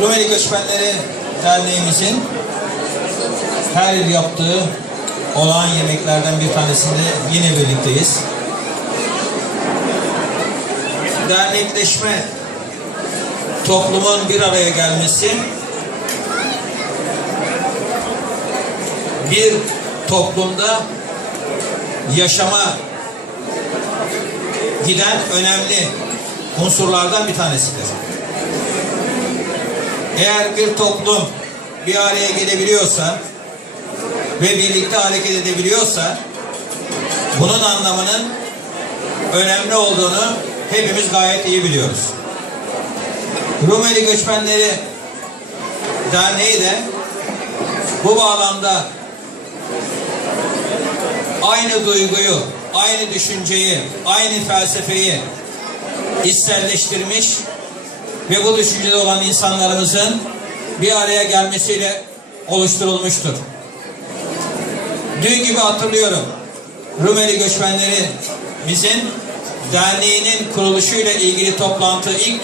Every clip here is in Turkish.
Rumeli Göçmenleri Derneğimizin her yıl yaptığı olağan yemeklerden bir tanesinde yine birlikteyiz. Dernekleşme, toplumun bir araya gelmesi, bir toplumda yaşama giden önemli unsurlardan bir tanesidir. Eğer bir toplum bir araya gelebiliyorsa ve birlikte hareket edebiliyorsa bunun anlamının önemli olduğunu hepimiz gayet iyi biliyoruz. Rumeli Göçmenleri Derneği de bu bağlamda aynı duyguyu, aynı düşünceyi, aynı felsefeyi içselleştirmiş ve bu düşüncede olan insanlarımızın bir araya gelmesiyle oluşturulmuştur. Dün gibi hatırlıyorum. Rumeli göçmenlerimizin derneğinin kuruluşuyla ilgili toplantı ilk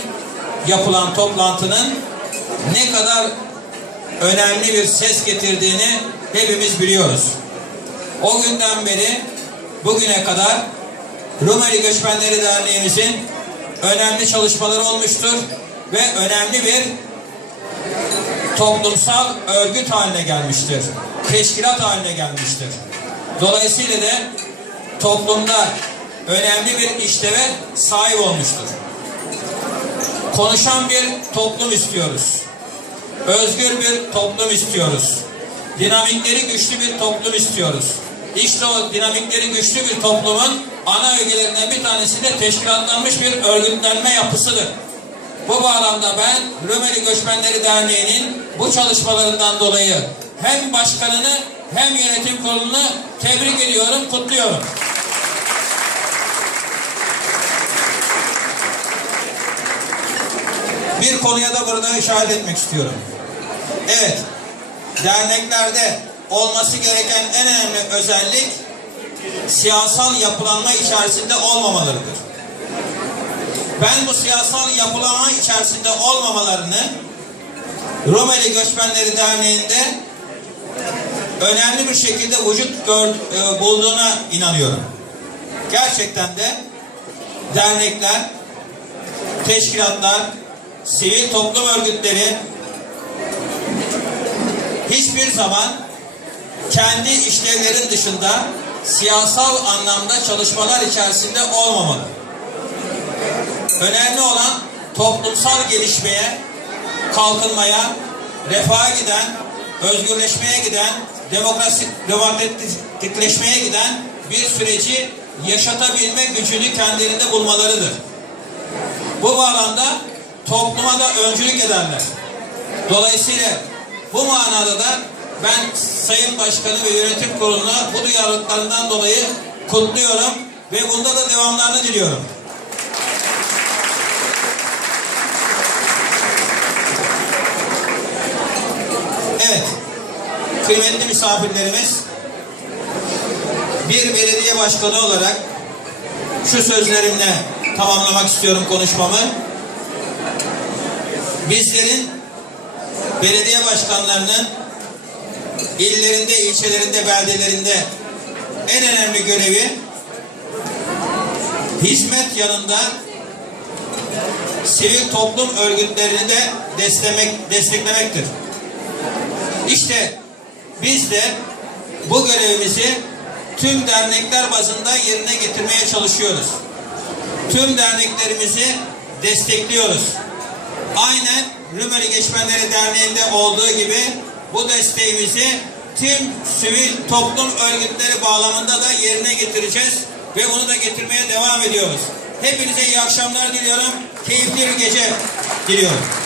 yapılan toplantının ne kadar önemli bir ses getirdiğini hepimiz biliyoruz. O günden beri bugüne kadar Rumeli Göçmenleri Derneğimizin önemli çalışmaları olmuştur ve önemli bir toplumsal örgüt haline gelmiştir. Teşkilat haline gelmiştir. Dolayısıyla da toplumda önemli bir işleve sahip olmuştur. Konuşan bir toplum istiyoruz. Özgür bir toplum istiyoruz. Dinamikleri güçlü bir toplum istiyoruz. İşte o dinamikleri güçlü bir toplumun ana ögelerinden bir tanesi de teşkilatlanmış bir örgütlenme yapısıdır. Bu bağlamda ben Rumeli Göçmenleri Derneği'nin bu çalışmalarından dolayı hem başkanını hem yönetim kurulunu tebrik ediyorum, kutluyorum. Bir konuya da burada işaret etmek istiyorum. Evet, derneklerde olması gereken en önemli özellik siyasal yapılanma içerisinde olmamalarıdır. Ben bu siyasal yapılanma içerisinde olmamalarını Rumeli Göçmenleri Derneği'nde önemli bir şekilde vücut gör, e, bulduğuna inanıyorum. Gerçekten de dernekler, teşkilatlar, sivil toplum örgütleri hiçbir zaman kendi işlevlerin dışında siyasal anlamda çalışmalar içerisinde olmamalı. Önemli olan toplumsal gelişmeye, kalkınmaya, refaha giden, özgürleşmeye giden, demokrasi, demokratikleşmeye giden bir süreci yaşatabilme gücünü kendilerinde bulmalarıdır. Bu bağlamda topluma da öncülük ederler. Dolayısıyla bu manada da ben Sayın Başkanı ve Yönetim Kurulu'na bu duyarlılıklarından dolayı kutluyorum ve bunda da devamlarını diliyorum. Evet, kıymetli misafirlerimiz, bir belediye başkanı olarak şu sözlerimle tamamlamak istiyorum konuşmamı. Bizlerin belediye başkanlarının illerinde, ilçelerinde, beldelerinde en önemli görevi hizmet yanında sivil toplum örgütlerini de desteklemek, desteklemektir. İşte biz de bu görevimizi tüm dernekler bazında yerine getirmeye çalışıyoruz. Tüm derneklerimizi destekliyoruz. Aynen Rumeli Geçmenleri Derneği'nde olduğu gibi bu desteğimizi tüm sivil toplum örgütleri bağlamında da yerine getireceğiz ve bunu da getirmeye devam ediyoruz. Hepinize iyi akşamlar diliyorum. Keyifli bir gece diliyorum.